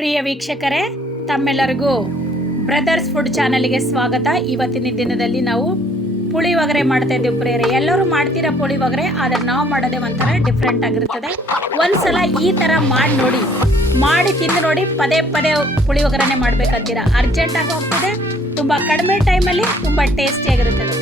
ಪ್ರಿಯ ವೀಕ್ಷಕರೇ, ತಮ್ಮೆಲ್ಲರಿಗೂ brothers food ಚಾನಲ್ಗೆ ಸ್ವಾಗತ. ಇವತ್ತಿನ ದಿನದಲ್ಲಿ ನಾವು ಪುಳಿಯೋಗರೆ ಮಾಡ್ತಾ ಇದ್ದೀವಿ ಪ್ರಿಯರೇ. ಎಲ್ಲರೂ ಮಾಡ್ತೀರಾ ಪುಳಿಯೋಗರೆ, ಆದರೆ ನಾವು ಮಾಡೋದೇ ಒಂಥರ ಡಿಫ್ರೆಂಟ್ ಆಗಿರ್ತದೆ. ಒಂದ್ಸಲ ಈ ಥರ ಮಾಡಿ ತಿಂದು ನೋಡಿ. ಪದೇ ಪದೇ ಪುಳಿಯೋಗರೆನೇ ಮಾಡ್ಬೇಕಂತೀರಾ, ಅರ್ಜೆಂಟಾಗಿ ಹೋಗ್ತದೆ, ತುಂಬ ಕಡಿಮೆ ಟೈಮಲ್ಲಿ ತುಂಬ ಟೇಸ್ಟಿಯಾಗಿರುತ್ತದೆ.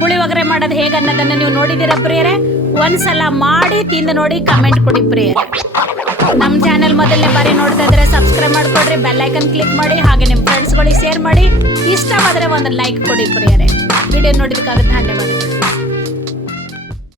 ಪುಳಿಯೋಗರೆ ಮಾಡೋದು ಹೇಗೆ ಅನ್ನೋದನ್ನ ನೀವು ನೋಡಿದ್ದೀರಾ ಪ್ರಿಯರೇ? ಒಂದ್ಸಲ ಮಾಡಿ ತಿಂದು ನೋಡಿ, ಕಮೆಂಟ್ ಕೊಡಿ ಪ್ರಿಯರೇ. ನಮ್ಮ ಚಾನೆಲ್ ಮೊದಲನೇ ಬಾರಿ ನೋಡ್ತಾ ಇದ್ರೆ ಸಬ್ಸ್ಕ್ರೈಬ್ ಮಾಡ್ಕೊಡ್ರಿ, ಬೆಲ್ ಐಕನ್ ಕ್ಲಿಕ್ ಮಾಡಿ, ಹಾಗೆ ನಿಮ್ಮ ಫ್ರೆಂಡ್ಸ್ಗಳಿಗೆ ಶೇರ್ ಮಾಡಿ. ಇಷ್ಟವಾದರೆ ಒಂದು ಲೈಕ್ ಕೊಡಿ ಪ್ರಿಯರೇ. ವಿಡಿಯೋ ನೋಡಿದಕ್ಕಾಗಿ ಧನ್ಯವಾದಗಳು.